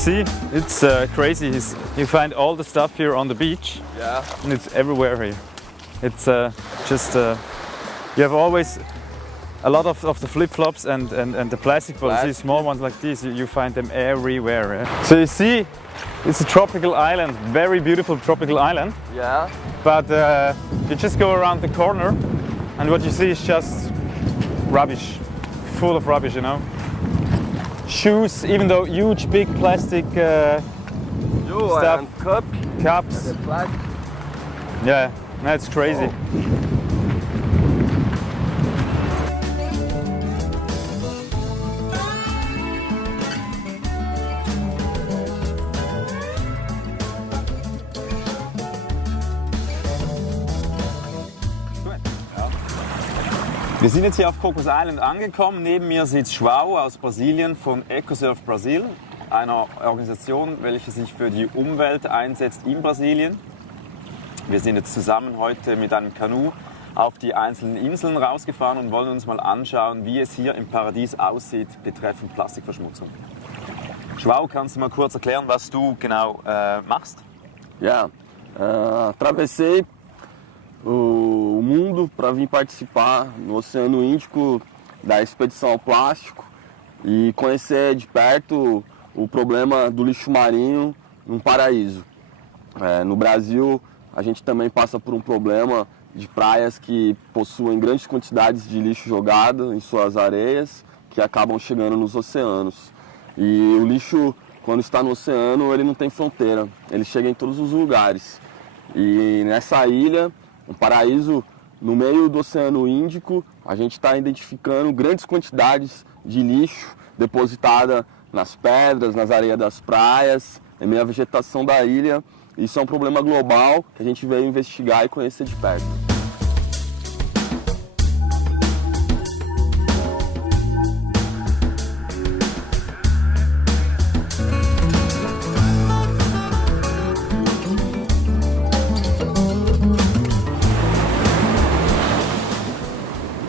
see, it's crazy. You find all the stuff here on the beach. Yeah. And it's everywhere here. It's just, you have always a lot of the flip-flops and the plastic bottles, these small ones like these, you find them everywhere. Yeah? So you see, it's a tropical island, very beautiful tropical island. Yeah. But you just go around the corner and what you see is just rubbish, full of rubbish, you know. Shoes, even though huge big plastic stuff, and cups. and plastic. Yeah, that's crazy. Wir sind jetzt hier auf Cocos Island angekommen. Neben mir sitzt Joao aus Brasilien von EcoSurf Brasil, einer Organisation, welche sich für die Umwelt einsetzt in Brasilien. Wir sind jetzt zusammen heute mit einem Kanu auf die einzelnen Inseln rausgefahren und wollen uns mal anschauen, wie es hier im Paradies aussieht betreffend Plastikverschmutzung. Joao, kannst du mal kurz erklären, was du genau machst? Ja, atravessei o mundo para vir participar no Oceano Índico da expedição ao plástico e conhecer de perto o problema do lixo marinho num paraíso. No Brasil, a gente também passa por um problema de praias que possuem grandes quantidades de lixo jogado em suas areias que acabam chegando nos oceanos. E o lixo, quando está no oceano, ele não tem fronteira, ele chega em todos os lugares. E nessa ilha, um paraíso no meio do Oceano Índico, a gente está identificando grandes quantidades de lixo depositada nas pedras, nas areias das praias, em meio à vegetação da ilha. Isso é um problema global que a gente veio investigar e conhecer de perto.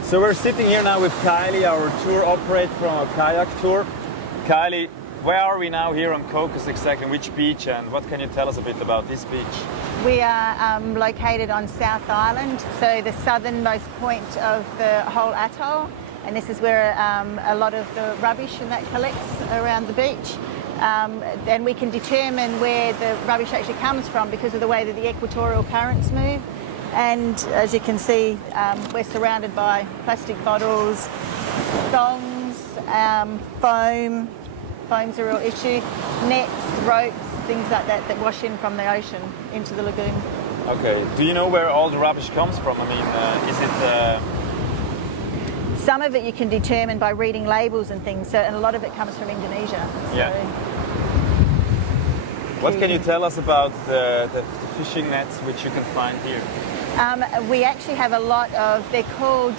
So we're sitting here now with Kylie, our tour operator from a kayak tour. Kylie, where are we now here on Cocos exactly? Which beach, and what can you tell us a bit about this beach? We are located on South Island, so the southernmost point of the whole atoll, and this is where a lot of the rubbish and that collects around the beach. Then we can determine where the rubbish actually comes from because of the way that the equatorial currents move. And as you can see, we're surrounded by plastic bottles, thongs, foam. Foam's a real issue. Nets, ropes, things like that that wash in from the ocean into the lagoon. Okay. Do you know where all the rubbish comes from? I mean, is it... Some of it you can determine by reading labels and things, so, and a lot of it comes from Indonesia. So yeah. What can you tell us about the fishing nets which you can find here? We actually have a lot of, they're called,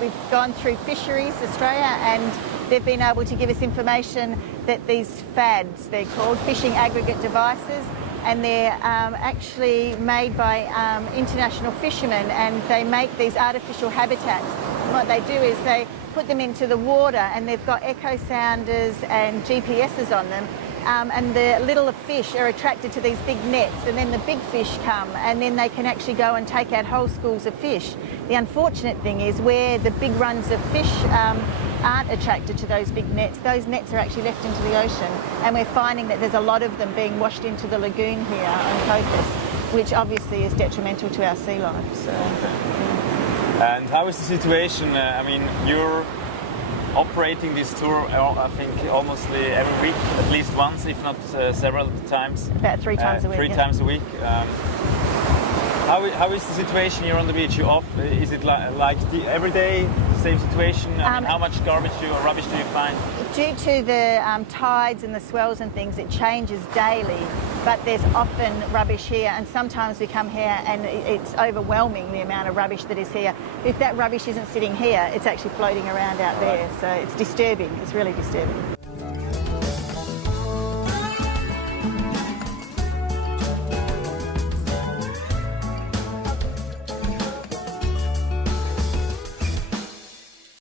we've gone through Fisheries Australia and they've been able to give us information that these FADs, they're called Fishing Aggregate Devices, and they're actually made by international fishermen, and they make these artificial habitats. And what they do is they put them into the water and they've got echo sounders and GPSs on them. And the little fish are attracted to these big nets, and then the big fish come and then they can actually go and take out whole schools of fish. The unfortunate thing is where the big runs of fish aren't attracted to those big nets, those nets are actually left into the ocean, and we're finding that there's a lot of them being washed into the lagoon here on Cocos, which obviously is detrimental to our sea life. So, yeah. And how is the situation? I mean, you're operating this tour, I think, almost every week, at least once, if not several times. About 3 times a week. 3 times a week. How is the situation here on the beach? Is it like every day, same situation? I mean, how much garbage or rubbish do you find? Due to the tides and the swells and things, it changes daily, but there's often rubbish here, and sometimes we come here and it's overwhelming the amount of rubbish that is here. If that rubbish isn't sitting here, it's actually floating around out there, so it's disturbing, it's really disturbing.